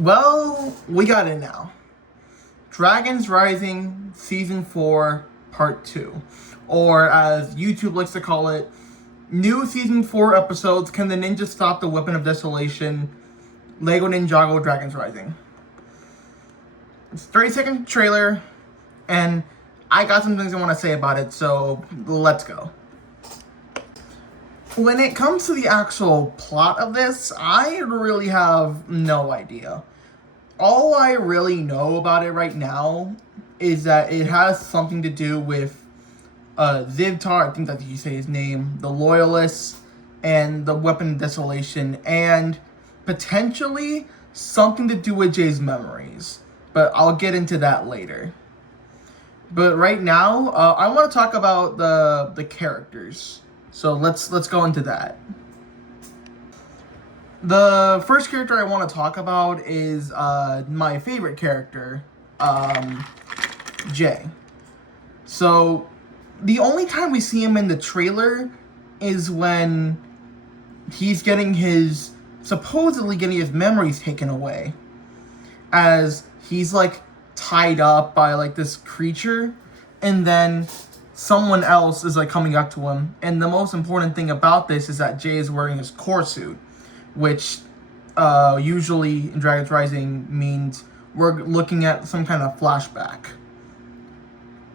Well, we got it now. Dragons Rising Season 4 Part 2. Or as YouTube likes to call it, new Season 4 episodes. Can the ninja stop the Weapon of Desolation? Lego Ninjago Dragons Rising. It's a 30-second trailer, and I got some things I want to say about it, so let's go. When it comes to the actual plot of this, I really have no idea. All I really know about it right now is that it has something to do with Zivtar, I think that's how you say his name, the Loyalists, and the Weapon of Desolation, and potentially something to do with Jay's memories. But I'll get into that later. But right now, I want to talk about the characters. So let's go into that. The first character I want to talk about is my favorite character, Jay. So the only time we see him in the trailer is when he's supposedly getting his memories taken away, as he's like tied up by like this creature, and then someone else is like coming up to him. And the most important thing about this is that Jay is wearing his core suit, which usually in Dragons Rising means we're looking at some kind of flashback.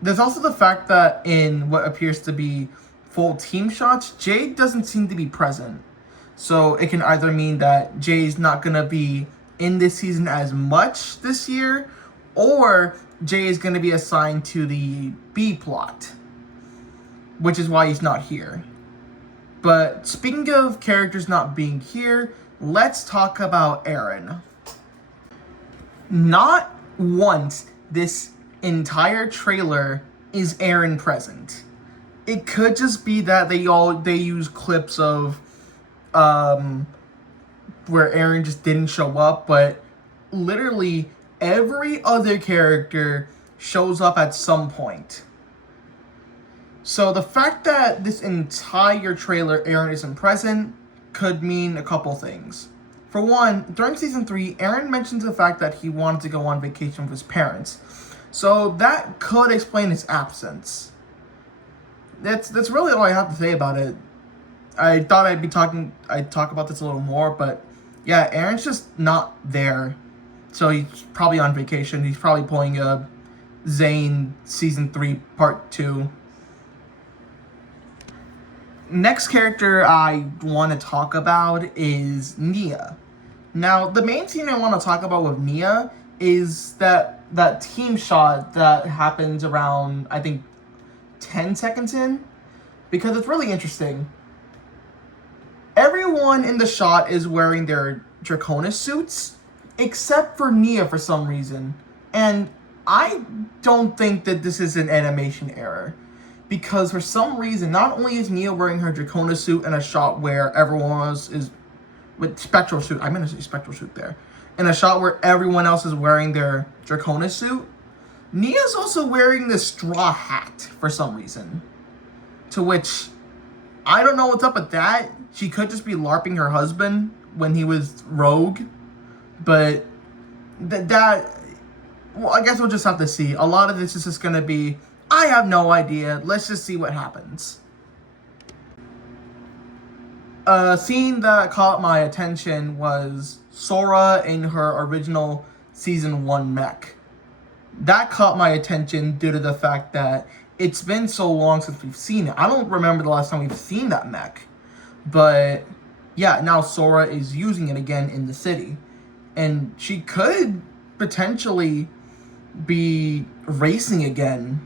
There's also the fact that in what appears to be full team shots, Jay doesn't seem to be present. So it can either mean that Jay's not going to be in this season as much this year, or Jay is going to be assigned to the B plot, which is why he's not here. But speaking of characters not being here, let's talk about Eren. Not once this entire trailer is Eren present. It could just be that they use clips of where Eren just didn't show up, but literally every other character shows up at some point. So the fact that this entire trailer Eren isn't present could mean a couple things. For one, during Season 3, Eren mentions the fact that he wanted to go on vacation with his parents. So that could explain his absence. That's really all I have to say about it. I thought I'd talk about this a little more, but yeah, Eren's just not there. So he's probably on vacation. He's probably pulling a Zane Season 3 Part 2. Next character I want to talk about is Nia. Now, the main scene I want to talk about with Nia is that team shot that happens around, I think, 10 seconds in, because it's really interesting. Everyone in the shot is wearing their Draconis suits, except for Nia for some reason. And I don't think that this is an animation error, because for some reason, not only is Nia wearing her Draconis suit in a shot where everyone else is with Spectral suit, I meant to say Spectral suit there, in a shot where everyone else is wearing their Draconis suit, Nia's also wearing this straw hat for some reason. To which, I don't know what's up with that. She could just be LARPing her husband when he was rogue. But well, I guess we'll just have to see. A lot of this is just going to be, I have no idea. Let's just see what happens. A scene that caught my attention was Sora in her original Season 1 mech. That caught my attention due to the fact that it's been so long since we've seen it. I don't remember the last time we've seen that mech. But yeah, now Sora is using it again in the city. And she could potentially be racing again,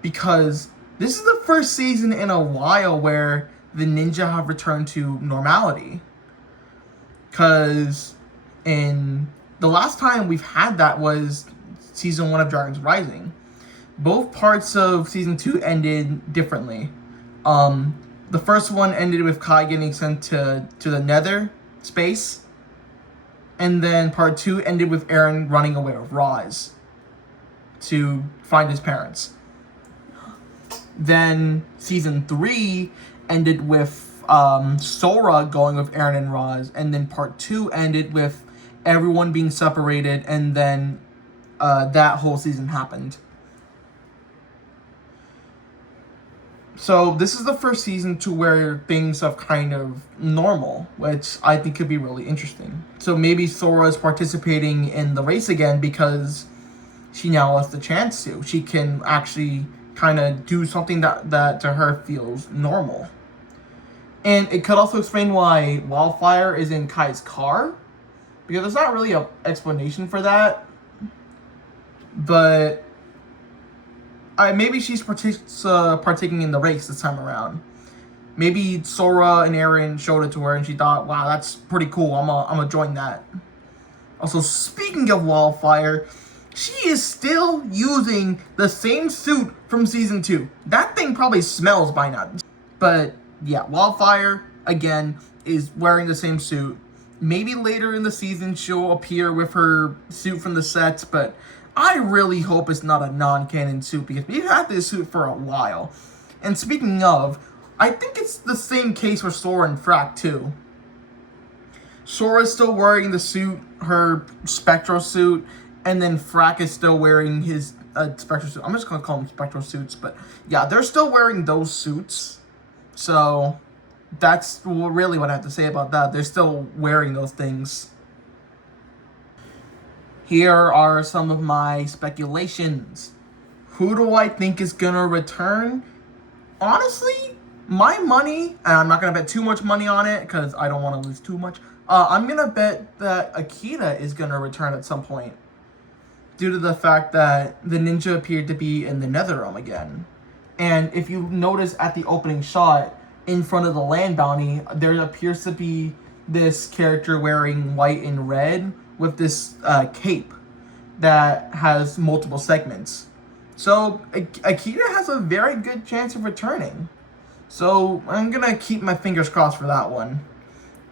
because this is the first season in a while where the ninja have returned to normality. Because in the last time we've had that was Season 1 of Dragons Rising. Both parts of Season 2 ended differently. The first one ended with Kai getting sent to the Nether space. And then Part 2 ended with Eren running away with Roz to find his parents. Then Season 3 ended with Sora going with Eren and Roz. And then Part 2 ended with everyone being separated, and then that whole season happened. So this is the first season to where things have kind of normal, which I think could be really interesting. So maybe Sora is participating in the race again because she now has the chance to. She can actually kind of do something that to her feels normal. And it could also explain why Wildfire is in Kai's car, because there's not really an explanation for that. But maybe she's partaking in the race this time around. Maybe Sora and Aaron showed it to her and she thought, wow, that's pretty cool. I'm gonna join that. Also, speaking of Wildfire, she is still using the same suit from season 2. That thing probably smells by now. But yeah, Wildfire, again, is wearing the same suit. Maybe later in the season she'll appear with her suit from the sets, but I really hope it's not a non-canon suit because we've had this suit for a while. And speaking of, I think it's the same case with Sora and Frack too. Sora's still wearing the suit, her Spectral suit, and then Frack is still wearing his Spectral suit. I'm just going to call them Spectral suits, but yeah, they're still wearing those suits. So that's really what I have to say about that. They're still wearing those things. Here are some of my speculations. Who do I think is going to return? Honestly, my money, and I'm not going to bet too much money on it because I don't want to lose too much. I'm going to bet that Akita is going to return at some point, due to the fact that the ninja appeared to be in the Netherrealm again. And if you notice at the opening shot, in front of the land bounty, there appears to be this character wearing white and red with this cape that has multiple segments. So Akita has a very good chance of returning. So I'm going to keep my fingers crossed for that one.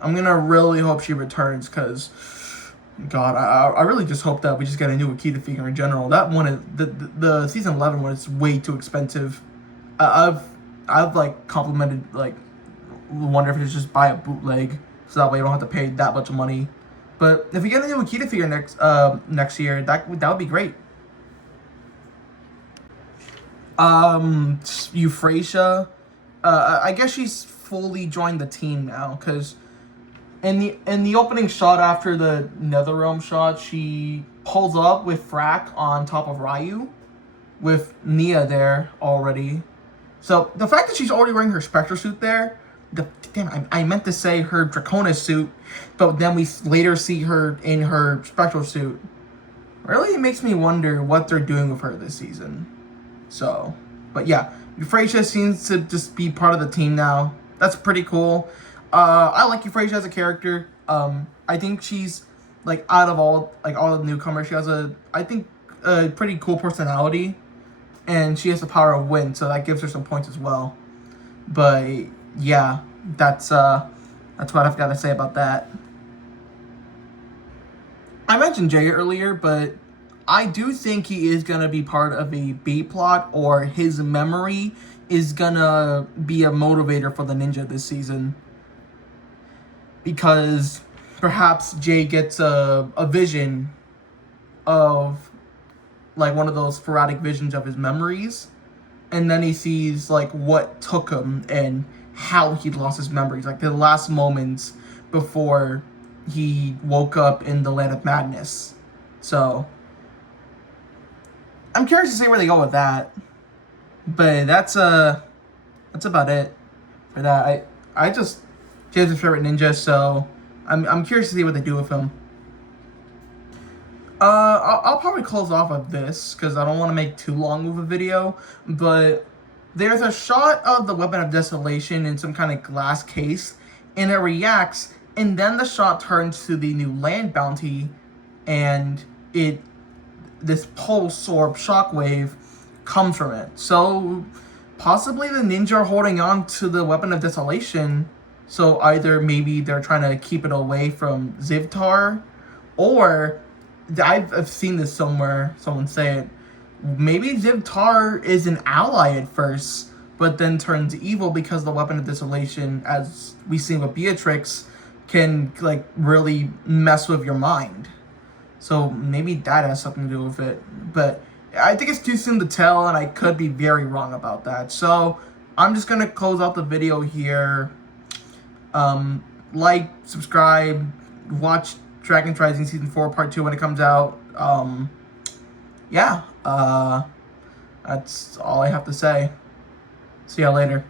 I'm going to really hope she returns because, God, I really just hope that we just get a new Akita figure in general. That one, is, the season 11 one is way too expensive. I've like complimented, like, wonder if it's just buy a bootleg so that way you don't have to pay that much money. But if we get a new Akita figure next year, that would be great. Euphrasia, I guess she's fully joined the team now because in the opening shot after the Netherrealm shot, she pulls up with Frack on top of Ryu, with Nia there already. So the fact that she's already wearing her Spectre suit there, I meant to say her Draconis suit, but then we later see her in her Spectral suit. Really, it makes me wonder what they're doing with her this season. So, but yeah, Euphrasia seems to just be part of the team now. That's pretty cool. I like Euphrasia as a character. I think she's, like, out of all the newcomers, she has a pretty cool personality. And she has the power of wind, so that gives her some points as well. But yeah, that's what I've got to say about that. I mentioned Jay earlier, but I do think he is gonna be part of a B plot, or his memory is gonna be a motivator for the ninja this season. Because perhaps Jay gets a vision of, like, one of those sporadic visions of his memories, and then he sees, like, what took him and how he lost his memories, like the last moments before he woke up in the Land of Madness. So I'm curious to see where they go with that. But that's about it for that. I just Jay's my favorite ninja, so I'm curious to see what they do with him. I'll probably close off of this because I don't want to make too long of a video, but there's a shot of the Weapon of Desolation in some kind of glass case, and it reacts, and then the shot turns to the new land bounty, and this pulse or shockwave comes from it. So possibly the ninja are holding on to the Weapon of Desolation, so either maybe they're trying to keep it away from Zivtar, or I've seen this somewhere, someone say it, maybe Zivtar is an ally at first, but then turns evil because the Weapon of Desolation, as we see with Beatrix, can like really mess with your mind. So maybe that has something to do with it. But I think it's too soon to tell, and I could be very wrong about that. So I'm just gonna close out the video here. Like, subscribe, watch Dragon Rising Season 4 Part 2 when it comes out. Yeah, that's all I have to say. See y'all later.